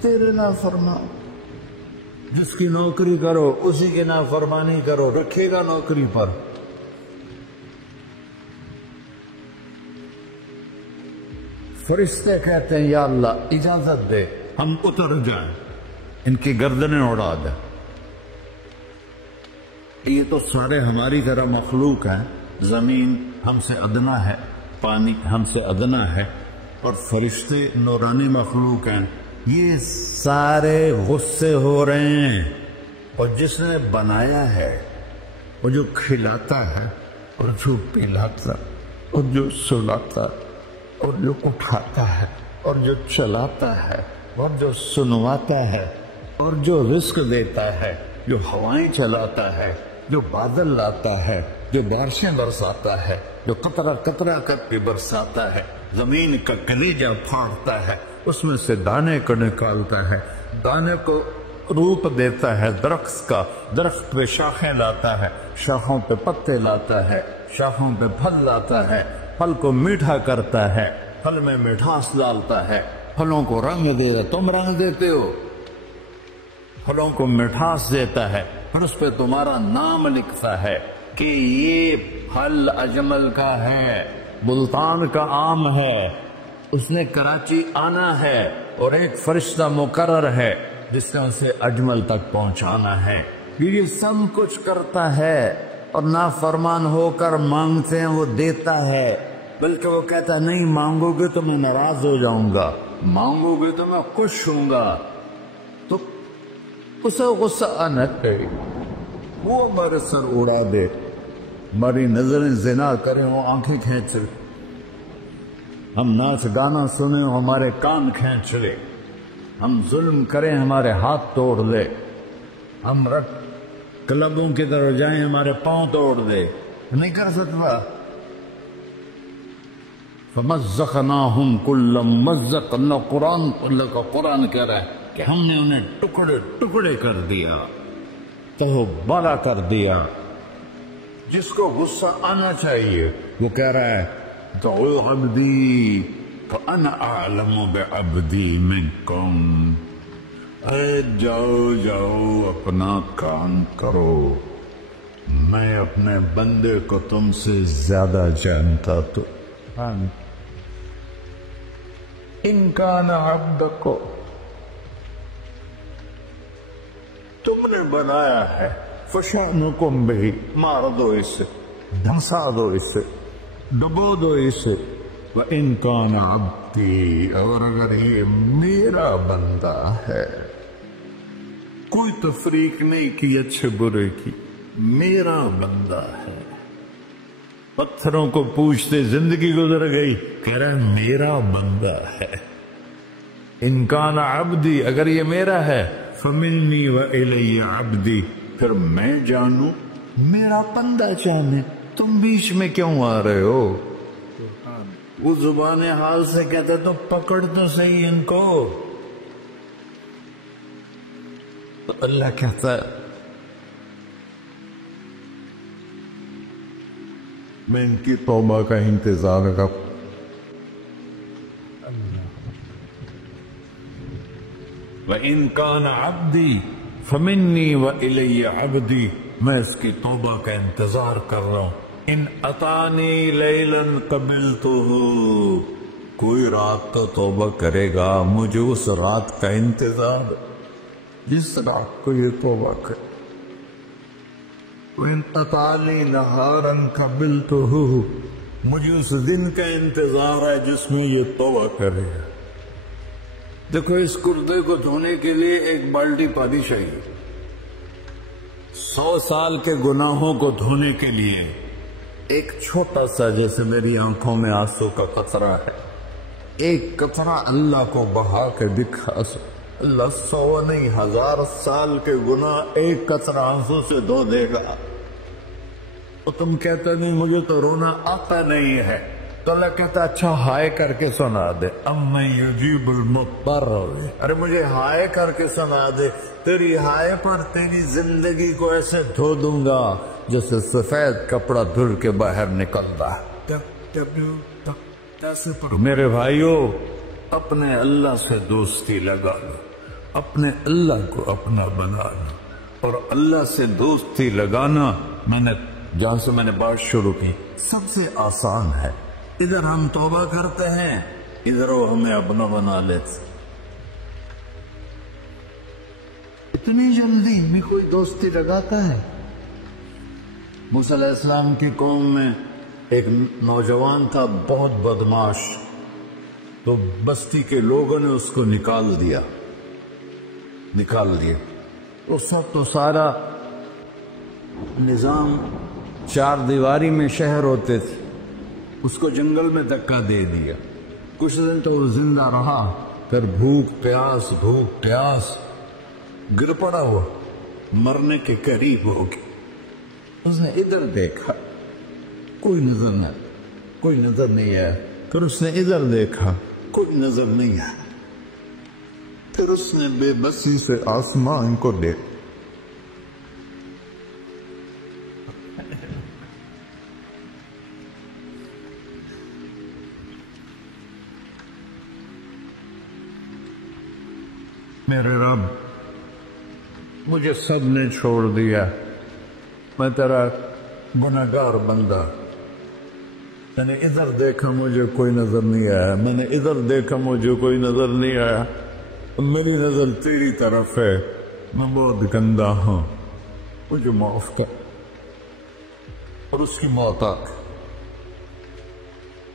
تیرے نافرمان. جس کی نوکری کرو اسی کی نافرمانی کرو، رکھے گا نوکری پر. فرشتے کہتے ہیں یا اللہ اجازت دے ہم اتر جائیں، ان کی گردنیں اڑا دیں. یہ تو سارے ہماری طرح مخلوق ہیں. زمین ہم سے ادنا ہے، پانی ہم سے ادنا ہے، اور فرشتے نورانی مخلوق ہیں. یہ سارے غصے ہو رہے ہیں. اور جس نے بنایا ہے، اور جو کھلاتا ہے، اور جو پلاتا، اور جو سلاتا، اور جو اٹھاتا ہے، اور جو چلاتا ہے، اور جو سنواتا ہے، اور جو رزق دیتا ہے، جو ہوائیں چلاتا ہے، جو بادل لاتا ہے، جو بارشیں برساتا ہے، جو قطرہ قطرہ کر کے برساتا ہے، زمین کا کلیجہ پھاڑتا ہے، اس میں سے دانے کو نکالتا ہے، دانے کو روپ دیتا ہے درخت کا، درخت پہ شاخیں لاتا ہے، شاخوں پہ پتے لاتا ہے، شاخوں پہ پھل لاتا ہے، پھل کو میٹھا کرتا ہے، پھل میں مٹھاس ڈالتا ہے، پھلوں کو رنگ دیتا ہے. تم رنگ دیتے ہو، پھلوں کو مٹھاس دیتا ہے، پھر اس پہ تمہارا نام لکھتا ہے کہ یہ پھل اجمل کا ہے، ملتان کا آم ہے، اس نے کراچی آنا ہے اور ایک فرشتہ مقرر ہے جس نے اسے اجمل تک پہنچانا ہے. یہ سب کچھ کرتا ہے اور نافرمان ہو کر مانگتے ہیں وہ دیتا ہے، بلکہ وہ کہتا نہیں مانگو گے تو میں ناراض ہو جاؤں گا، مانگو گے تو میں خوش ہوں گا. تو اسے غصہ آنا چاہیے، وہ ہمارے سر اڑا دے، ہماری نظریں زنا کریں وہ آنکھیں کھینچ لے، ہم ناچ گانا سنیں ہمارے کان کھینچ لے، ہم ظلم کریں ہمارے ہاتھ توڑ دے، ہم کلبوں کی طرف جائیں ہمارے پاؤں توڑ دے. نہیں کر سکتا. فَمَزَّقْنَاهُمْ كُلَّ مَزَّقٍ. اللہ کا قرآن کہہ رہا ہے کہ ہم نے انہیں ٹکڑے ٹکڑے کر دیا، تہو کر دیا. جس کو غصہ آنا چاہیے وہ کہہ رہا ہے دعو عبدی فَأَنَا أَعْلَمُ بِعَبْدِي مِنْكُمْ. اے جاؤ اپنا کام کرو، میں اپنے بندے کو تم سے زیادہ جانتا. تو ان کان عبدکو، تم نے بنایا ہے، فشانکم بہی، مار دو اسے، دھنسا دو اسے، ڈبو دو اسے. وَإِن كَانَ عَبْدِي، اور اگر یہ میرا بندہ ہے، کوئی تفریق نہیں کی اچھے برے کی، میرا بندہ ہے. پتھروں کو پوچھتے زندگی گزر گئی، کہہ رہا ہے میرا بندہ ہے. ان کان عبدی، اگر یہ میرا ہے، فمنی وإلی عبدی، پھر میں جانوں میرا بندہ جانے. تم بیچ میں کیوں آ رہے ہو؟ وہ زبان حال سے کہتے تو پکڑ تو صحیح ان کو. تو اللہ کہتا ہے میں ان کی توبہ کا انتظار کروں. وَإِن كَانَ عَبْدِي فَمِنِّي وَإِلَيَّ عَبْدِي، میں اس کی توبہ کا انتظار کر رہا ہوں. ان اتانی لیلاً قبلتہ، کوئی رات تو توبہ کرے گا، مجھے اس رات کا انتظار جس رات کو یہ توبہ کرے. وَإِنْ أَتَانِي نَهَارًا قَبِلْتُهُ، مجھے اس دن کا انتظار ہے جس میں یہ توبہ کرے گا. دیکھو اس کردے کو دھونے کے لیے ایک بالٹی پانی چاہیے. 100 سال کے گناہوں کو دھونے کے لیے ایک چھوٹا سا، جیسے میری آنکھوں میں آنسو کا قطرہ ہے، ایک قطرہ اللہ کو بہا کے دکھا سو. اللہ 100 نہیں 1000 سال کے گناہ ایک قطرہ آنسو سے دھو دے گا. تو تم کہتے نہیں مجھے تو رونا آتا نہیں ہے، تو اللہ کہتا اچھا ہائے کر کے سنا دے. اَمَّن يُجِيبُ الْمُضْطَرَّ، ارے مجھے ہائے کر کے سنا دے. تیری ہائے پر تیری زندگی کو ایسے دھو دوں گا جیسے سفید کپڑا دھل کے باہر نکلتا. میرے بھائیوں، اپنے اللہ سے دوستی لگا لو، اپنے اللہ کو اپنا بنا لو. اور اللہ سے دوستی لگانا، جہاں سے میں نے بات شروع کی، سب سے آسان ہے. ادھر ہم توبہ کرتے ہیں، ادھر وہ ہمیں اپنا بنا لیتے. اتنی جلدی بھی کوئی دوستی لگاتا ہے؟ موسیٰ علیہ السلام کی قوم میں ایک نوجوان تھا بہت بدماش، تو بستی کے لوگوں نے اس کو نکال دیا. اس وقت تو سارا نظام 4 دیواری میں شہر ہوتے تھے، اس کو جنگل میں دھکا دے دیا. کچھ دن تو وہ زندہ رہا، پھر بھوک پیاس گر پڑا ہوا، مرنے کے قریب ہو گیا. اس نے ادھر دیکھا، کوئی نظر نہیں آیا. پھر اس نے ادھر دیکھا، کوئی نظر نہیں آیا. پھر اس نے بے بسی سے آسمان کو دیکھا. میرے رب، مجھے سب نے چھوڑ دیا، میں تیرا گنہگار بندہ، میں نے ادھر دیکھا مجھے کوئی نظر نہیں آیا، میں نے ادھر دیکھا مجھے کوئی نظر نہیں آیا، میری نظر تیری طرف ہے، میں بہت گندا ہوں، مجھے معاف کر۔ اور اس کی موت آ گئی۔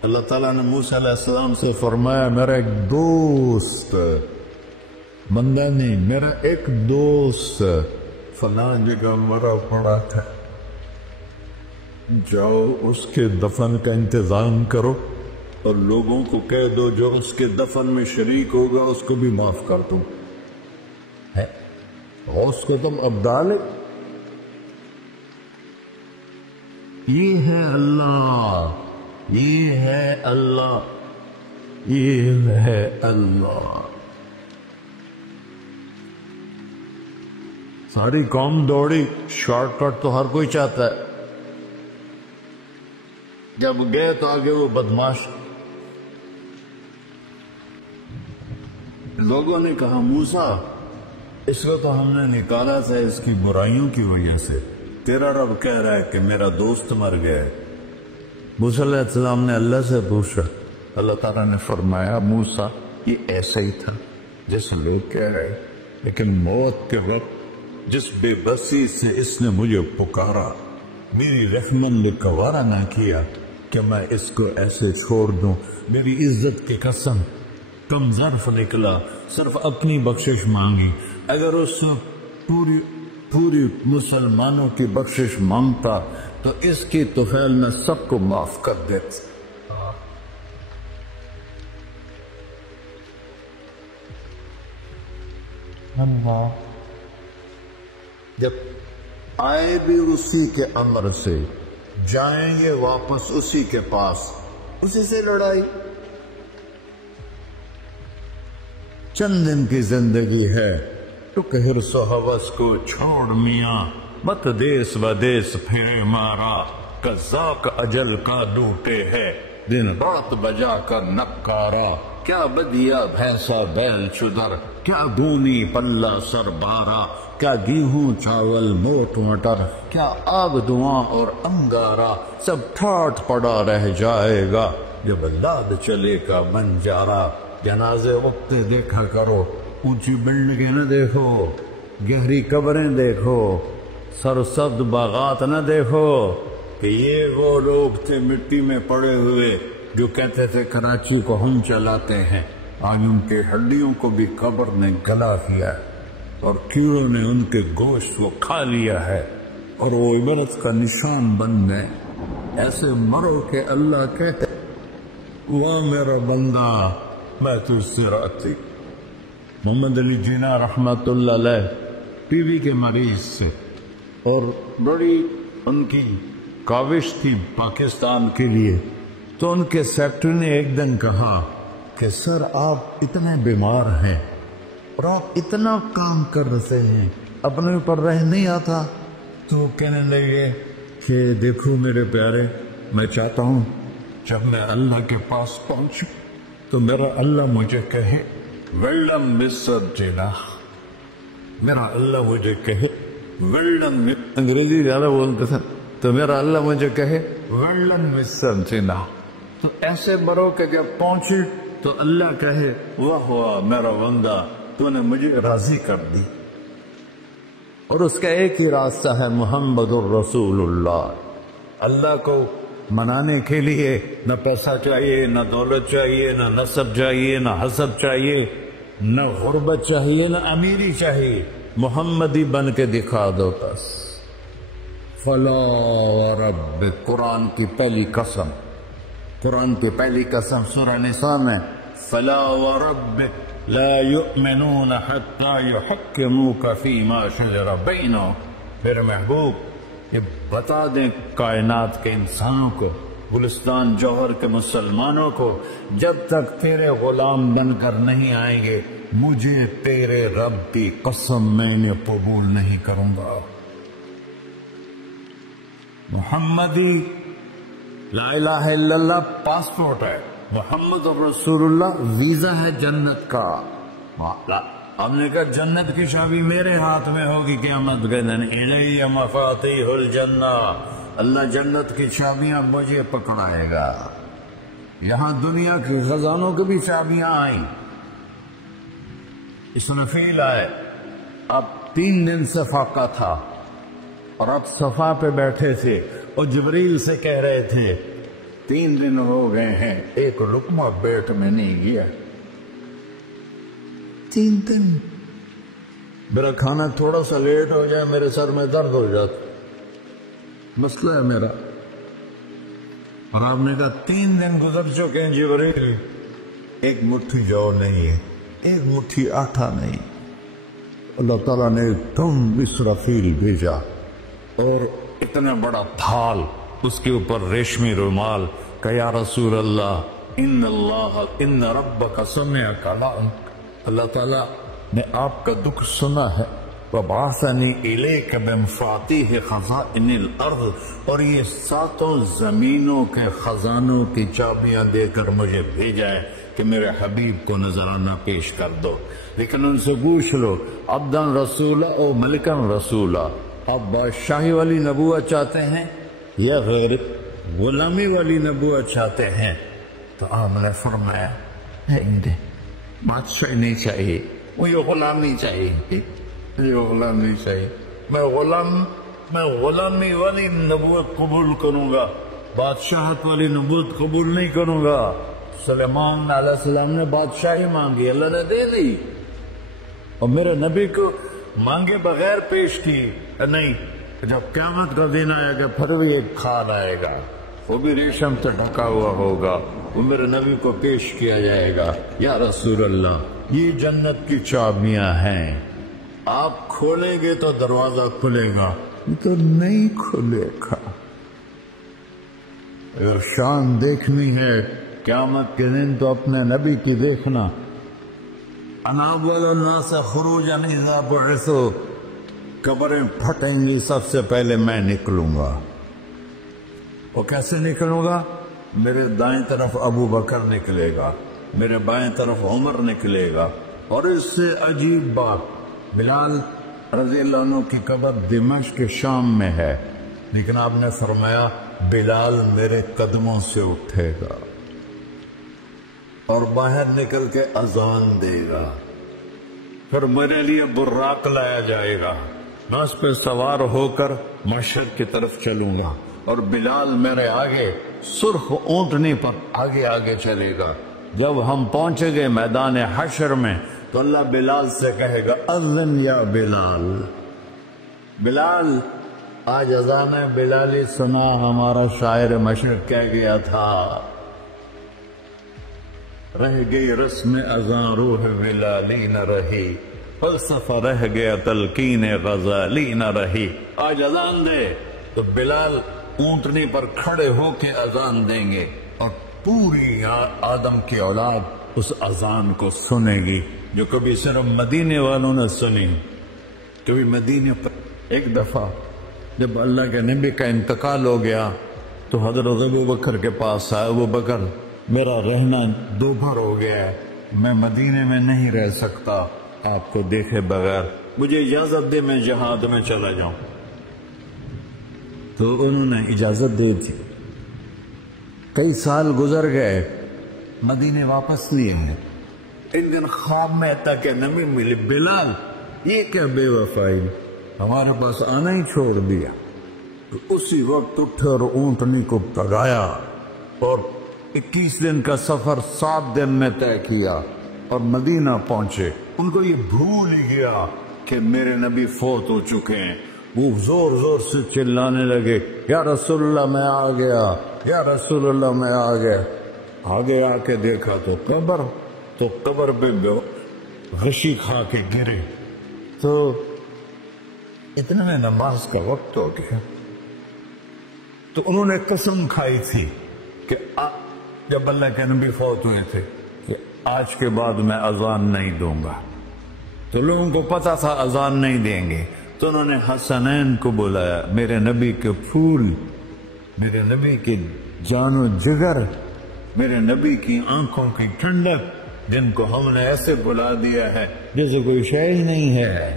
اللہ تعالیٰ نے موسیٰ علیہ السلام سے فرمایا میرا ایک دوست، بندہ نہیں، میرا ایک دوست فلاں جگہ مرا پڑا تھا، جاؤ اس کے دفن کا انتظام کرو اور لوگوں کو کہہ دو جو اس کے دفن میں شریک ہوگا اس کو بھی معاف کر دو۔ غوث کو تم اب ڈالے، یہ ہے اللہ، یہ ہے اللہ، یہ ہے اللہ۔ ساری قوم دوڑی، شارٹ کٹ تو ہر کوئی چاہتا ہے، جب گئے تو آگے وہ بدماش لوگوں نے کہا موسیٰ اس کو تو ہم نے نکالا تھا اس کی برائیوں کی وجہ سے، تیرا رب کہہ رہا ہے کہ میرا دوست مر گیا ہے۔ موسیٰ علیہ السلام نے اللہ سے پوچھا، اللہ تعالیٰ نے فرمایا موسیٰ یہ ایسا ہی تھا جیسے لوگ کہہ رہے، لیکن موت کے وقت جس بے بسی سے اس نے مجھے پکارا، میری رحمت نے گوارا نہ کیا کہ میں اس کو ایسے چھوڑ دوں، میری عزت کی قسم کم ظرف نکلا، صرف اپنی بخشش مانگی، اگر اس پوری مسلمانوں کی بخشش مانگتا تو اس کی طفیل میں سب کو معاف کر دیتا۔ جب آئے بھی اسی کے امر سے، جائیں گے واپس اسی کے پاس، اسی سے لڑائی۔ چند دن کی زندگی ہے، تو حرص و ہوس کو چھوڑ میاں، مت دیس و دیس پھرے مارا، قذاق اجل کا لوٹے ہے، دن رات بجا کر نکارا، کیا بدیا بھینسا بیل چدر، کیا گونی پلہ سر بارا، کیا گیہوں چاول موٹ مٹر، کیا آگ دھواں اور انگارا، سب ٹھاٹ پڑا رہ جائے گا جب لاد چلے کا بنجارا۔ جنازے اٹھتے دیکھا کرو، اونچی بلڈنگیں نہ دیکھو، گہری قبریں دیکھو، سرسبز باغات نہ دیکھو کہ یہ وہ لوگ تھے مٹی میں پڑے ہوئے جو کہتے تھے کراچی کو ہم چلاتے ہیں، آج ان کے ہڈیوں کو بھی قبر نے گلا کیا اور کیڑوں نے ان کے گوشت کو کھا لیا ہے اور وہ عبرت کا نشان بن گئے۔ ایسے مرو کہ اللہ کہتے واہ میرا بندہ میں تجھ سے راضی۔ محمد علی جناح رحمت اللہ علیہ ٹی بی کے مریض سے، اور بڑی ان کی کاوش تھی پاکستان کے لیے، تو ان کے سیکٹری نے ایک دن کہا کہ سر آپ اتنے بیمار ہیں اور آپ اتنا کام کر رہے ہیں، اپنے اوپر رہ نہیں آتا؟ تو کہنے لگے کہ دیکھو میرے پیارے، میں چاہتا ہوں جب میں اللہ کے پاس پہنچوں تو میرا اللہ مجھے کہے ویلڈن مسٹر جناح، میرا اللہ مجھے کہے ویلڈن، انگریزی زیادہ بولتے تھے تو میرا اللہ مجھے کہے ویلڈن مسٹر جناح۔ تو ایسے برو کہ جب پہنچے تو اللہ کہے واہ واہ میرا بندہ تو نے مجھے راضی کر دی۔ اور اس کا ایک ہی راستہ ہے محمد الرسول اللہ۔ اللہ کو منانے کے لیے نہ پیسہ چاہیے، نہ دولت چاہیے، نہ نسب چاہیے، نہ حسب چاہیے، نہ غربت چاہیے، نہ امیری چاہیے، محمدی بن کے دکھا دو بس۔ فلا ورب، قرآن کی پہلی قسم، قرآن کی پہلی قسم سورہ نساء میں، فلا ورب لا یؤمنون حتی یحکموک فیما شجر بینہم۔ میرے محبوب یہ بتا دیں کائنات کے انسانوں کو، گلستان جوہر کے مسلمانوں کو، جب تک تیرے غلام بن کر نہیں آئیں گے مجھے تیرے رب کی قسم میں نے قبول نہیں کروں گا۔ محمدی لا الہ الا اللہ پاسپورٹ ہے، محمد رسول اللہ ویزا ہے جنت کا۔ ہم نے کہا جنت کی چابی میرے ہاتھ میں ہوگی قیامت کے دن، الی مفاتیح الجنہ، اللہ جنت کی چابیاں مجھے پکڑائے گا. یہاں دنیا کی خزانوں کی بھی چابیاں آئیں. اسرافیل آئے. اب 3 دن سے فاقہ تھا اور اب صفا پہ بیٹھے تھے اور جبریل سے کہہ رہے تھے 3 دن ہو گئے ہیں ایک لقمہ پیٹ میں نہیں گیا. 3 دن. میرا کھانا تھوڑا سا لیٹ ہو جائے میرے سر میں درد ہو جاتا. مسئلہ ہے میرا. اور آپ نے کہا 3 دن گزر چکے ہیں جبریل، ایک مٹھی جو نہیں ہے، ایک مٹھی آٹا نہیں. اللہ تعالیٰ نے تم اسرافیل بھیجا اور اتنا بڑا تھال، اس کے اوپر ریشمی رومال، کہ یا رسول اللہ ان ربک سمع کلامک، اللہ تعالیٰ نے آپ کا دکھ سنا ہے. وَبَعَثَنِي إِلَيْكَ بِمَفَاتِيحِ خَزَائِنِ الْأَرْضِ، اور یہ 7 زمینوں کے خزانوں کی چابیاں دے کر مجھے بھیجا ہے کہ میرے حبیب کو نذرانہ پیش کر دو. لیکن ان سے پوچھ لو عبدن رسولہ او ملکن رسولہ، آپ بادشاہی والی نبوت چاہتے ہیں یا غیر غلامی والی نبوت چاہتے ہیں؟ تو آپ نے فرمایا بادشاہی نہیں چاہیے، مجھے غلام نہیں چاہیے، مجھے غلام نہیں چاہیے. میں غلامی والی نبوت قبول کروں گا، بادشاہت والی نبوت قبول نہیں کروں گا. سلیمان علیہ السلام نے بادشاہی مانگی، اللہ نے دے دی، اور میرے نبی کو مانگے بغیر پیش کی نہیں. جب قیامت کا دن آئے گا پھر بھی ایک کھال آئے گا، وہ بھی ریشم سے ڈھکا ہوا ہوگا، وہ میرے نبی کو پیش کیا جائے گا. یا رسول اللہ یہ جنت کی چابیاں ہیں، آپ کھولیں گے تو دروازہ کھلے گا، تو نہیں کھلے گا. اگر شان دیکھنی ہے قیامت کے دن تو اپنے نبی کی دیکھنا. انا اول الناس خروجا اذا بعثوا، قبریں پھٹیں گی سب سے پہلے میں نکلوں گا. وہ کیسے نکلوں گا؟ میرے دائیں طرف ابو بکر نکلے گا، میرے بائیں طرف عمر نکلے گا. اور اس سے عجیب بات، بلال رضی اللہ عنہ کی قبر دمشق شام میں ہے، لیکن آپ نے فرمایا بلال میرے قدموں سے اٹھے گا اور باہر نکل کے اذان دے گا، پھر میرے لیے براق لایا جائے گا، میں اس پہ سوار ہو کر مشرق کی طرف چلوں گا، اور بلال میرے آگے سرخ اونٹنی پر آگے آگے چلے گا. جب ہم پہنچے گے میدان حشر میں تو اللہ بلال سے کہے گا اذن یا بلال. بلال آج اذان بلالی سنا، ہمارا شاعر مشرق کہہ گیا تھا رہ گئی رسم اذان روح بلالی نہ رہی، فلسفہ رہ گیا تلقین غزالی نہ رہی. آج اذان دے تو بلال اونٹنی پر کھڑے ہو کے اذان دیں گے اور پوری آدم کی اولاد اس اذان کو سنے گی جو کبھی صرف مدینے والوں نے سنی. کبھی مدینے پر ایک دفعہ جب اللہ کے نبی کا انتقال ہو گیا تو حضرت ابو بکر کے پاس آئے، ابو بکر میرا رہنا دوبھر ہو گیا ہے، میں مدینے میں نہیں رہ سکتا آپ کو دیکھے بغیر، مجھے اجازت دے میں جہاد میں چلا جاؤں. تو انہوں نے اجازت دے دی. کئی سال گزر گئے، مدینے واپس نہیں آئے. ایک دن خواب میں تک نبی ملی، بلال یہ کیا بے وفائی، ہمارے پاس آنا ہی چھوڑ دیا. تو اسی وقت اٹھے اور اونٹنی کو پگایا اور 21 دن کا سفر 7 دن میں طے کیا اور مدینہ پہنچے. ان کو یہ بھول ہی گیا کہ میرے نبی فوت ہو چکے ہیں. وہ زور زور سے چلانے لگے یا رسول اللہ میں آ گیا، یا رسول اللہ میں آ گیا. آگے آ کے دیکھا تو قبر پہ غشی کھا کے گرے. تو اتنے میں نماز کا وقت ہو گیا. تو انہوں نے قسم کھائی تھی کہ جب اللہ کے نبی فوت ہوئے تھے کہ آج کے بعد میں اذان نہیں دوں گا. تو لوگوں کو پتا تھا اذان نہیں دیں گے، تو انہوں نے حسنین کو بلایا، میرے نبی کے پھول، میرے نبی کی جان و جگر، میرے نبی کی آنکھوں کی ٹھنڈک، جن کو ہم نے ایسے بلا دیا ہے جیسے کوئی شے ہی نہیں ہے.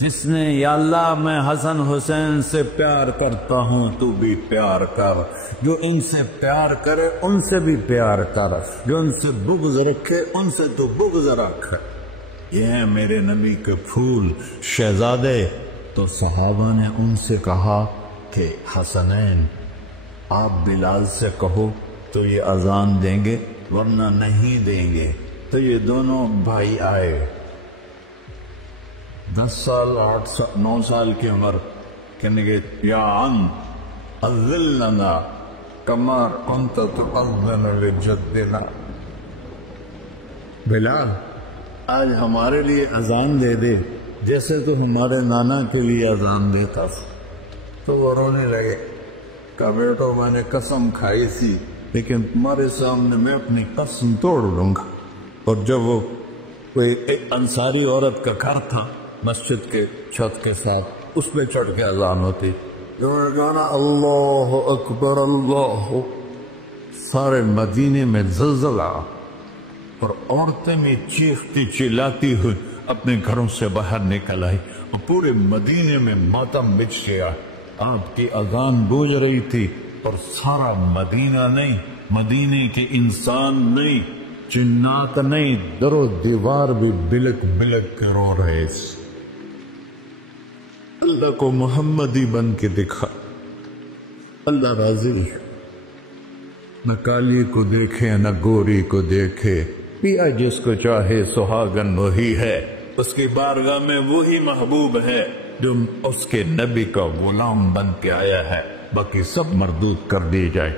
جس نے یا اللہ میں حسن حسین سے پیار کرتا ہوں تو بھی پیار کر، جو ان سے پیار کرے ان سے بھی پیار کر، جو ان سے بغض رکھے ان سے تو بغض رکھ۔ یہ ہیں میرے نبی کے پھول شہزادے۔ تو صحابہ نے ان سے کہا کہ حسنین آپ بلال سے کہو تو یہ اذان دیں گے، ورنہ نہیں دیں گے۔ تو یہ دونوں بھائی آئے، 10 سال 8 سال 9 سال کی عمر، کہنے گے یا عم اذن لنا کما کنت تؤذن لجدنا، بلال آج ہمارے لیے اذان دے دے جیسے تو ہمارے نانا کے لیے اذان دیتا تھا۔ تو وہ رونے لگے، کہا بیٹو میں نے قسم کھائی تھی لیکن تمہارے سامنے میں اپنی قسم توڑ لوں گا۔ اور جب وہ کوئی ایک انصاری عورت کا گھر تھا مسجد کے چھت کے ساتھ، اس پہ چڑھ کے اذان ہوتی، جو گانا اللہ اکبر اللہ، سارے مدینے میں زلزلہ، اور عورتیں بھی چیختی چلاتی ہوئی اپنے گھروں سے باہر نکل آئی، اور پورے مدینے میں ماتم بچھ گیا۔ آپ کی اذان گونج رہی تھی اور سارا مدینہ نہیں، مدینے کے انسان نہیں، جنات نہیں، در و دیوار بھی بلک بلک کے رو رہے۔ اللہ کو محمدی بن کے دکھا، اللہ راضی ہے، نہ کالی کو دیکھے نہ گوری کو دیکھے، پیا جس کو چاہے سہاگن وہی ہے، اس کی بارگاہ میں وہی محبوب ہے جو اس کے نبی کا غلام بن کے آیا ہے، باقی سب مردود کر دی جائے۔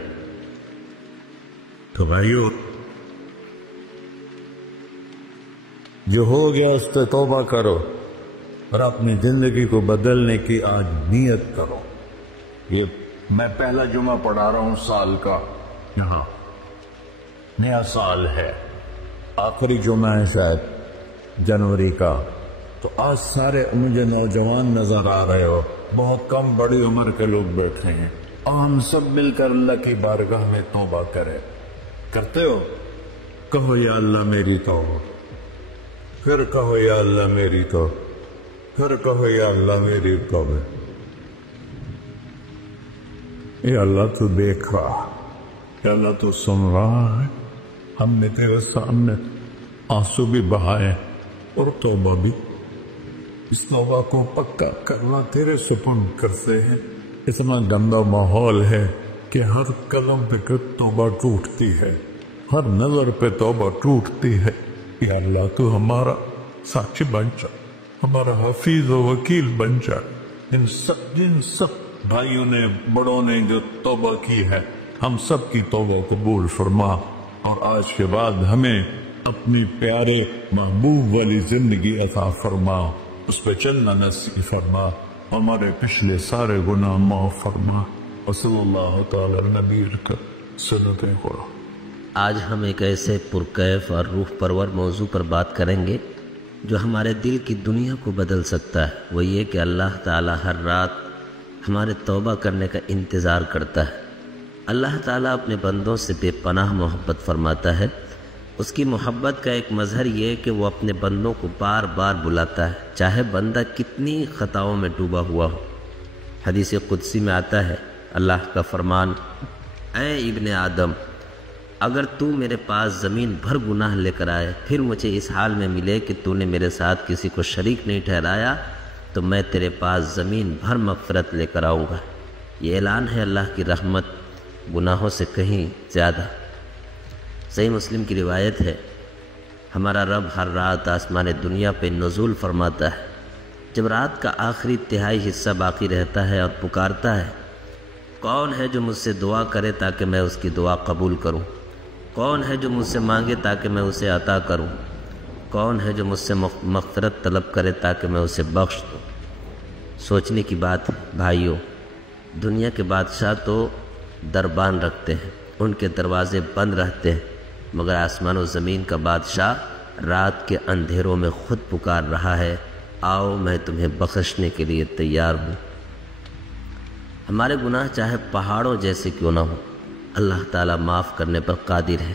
تو بھائیو جو ہو گیا اس سے توبہ کرو اور اپنی زندگی کو بدلنے کی آج نیت کرو۔ یہ میں پہلا جمعہ پڑھا رہا ہوں سال کا، یہاں نیا سال ہے، آخری جمعہ ہے شاید جنوری کا، تو آج سارے مجھے نوجوان نظر آ رہے ہو، بہت کم بڑی عمر کے لوگ بیٹھے ہیں، اور ہم سب مل کر اللہ کی بارگاہ میں توبہ کریں۔ کرتے ہو؟ کہو یا اللہ میری توبہ، پھر کہو یا اللہ میری توبہ، پھر کہو یا اللہ میری توبہ۔ یا اللہ تو دیکھ رہا، یا اللہ تو سن رہا ہے، ہم نے تیرے سامنے آنسو بھی بہائے اور توبہ بھی، اس توبہ کو پکا کرنا تیرے سپرد کرتے ہیں۔ اتنا گندا ماحول ہے کہ ہر قدم پہ توبہ ٹوٹتی ہے، ہر نظر پہ توبہ ٹوٹتی ہے۔ یا اللہ تو ہمارا ساچی بن جا، ہمارا حفیظ و وکیل بن جا۔ جن سب بھائیوں نے بڑوں نے جو توبہ کی ہے، ہم سب کی توبہ قبول فرما، اور آج کے بعد ہمیں اپنی پیارے محبوب والی زندگی عطا فرما، اس پہ چلنا نصیب فرما، ہمارے پچھلے سارے گناہ معاف فرما۔ وصلی اللہ تعالی نبی الکریم صلی اللہ علیہ۔ آج ہم ایک ایسے پرکیف اور روح پرور موضوع پر بات کریں گے جو ہمارے دل کی دنیا کو بدل سکتا ہے۔ وہ یہ کہ اللہ تعالیٰ ہر رات ہمارے توبہ کرنے کا انتظار کرتا ہے۔ اللہ تعالیٰ اپنے بندوں سے بے پناہ محبت فرماتا ہے۔ اس کی محبت کا ایک مظہر یہ کہ وہ اپنے بندوں کو بار بار بلاتا ہے، چاہے بندہ کتنی خطاؤں میں ڈوبا ہوا ہو۔ حدیث قدسی میں آتا ہے اللہ کا فرمان، اے ابن آدم، اگر تو میرے پاس زمین بھر گناہ لے کر آئے، پھر مجھے اس حال میں ملے کہ تو نے میرے ساتھ کسی کو شریک نہیں ٹھہرایا، تو میں تیرے پاس زمین بھر مغفرت لے کر آؤں گا۔ یہ اعلان ہے اللہ کی رحمت گناہوں سے کہیں زیادہ۔ صحیح مسلم کی روایت ہے، ہمارا رب ہر رات آسمان دنیا پہ نزول فرماتا ہے۔ جب رات کا آخری تہائی حصہ باقی رہتا ہے اور پکارتا ہے، کون ہے جو مجھ سے دعا کرے تاکہ میں اس کی دعا قبول کروں؟ کون ہے جو مجھ سے مانگے تاکہ میں اسے عطا کروں؟ کون ہے جو مجھ سے مغفرت طلب کرے تاکہ میں اسے بخش دوں؟ سوچنے کی بات ہے بھائیوں، دنیا کے بادشاہ تو دربان رکھتے ہیں، ان کے دروازے بند رہتے ہیں، مگر آسمان و زمین کا بادشاہ رات کے اندھیروں میں خود پکار رہا ہے، آؤ میں تمہیں بخشنے کے لیے تیار ہوں۔ ہمارے گناہ چاہے پہاڑوں جیسے کیوں نہ ہو، اللہ تعالیٰ معاف کرنے پر قادر ہے۔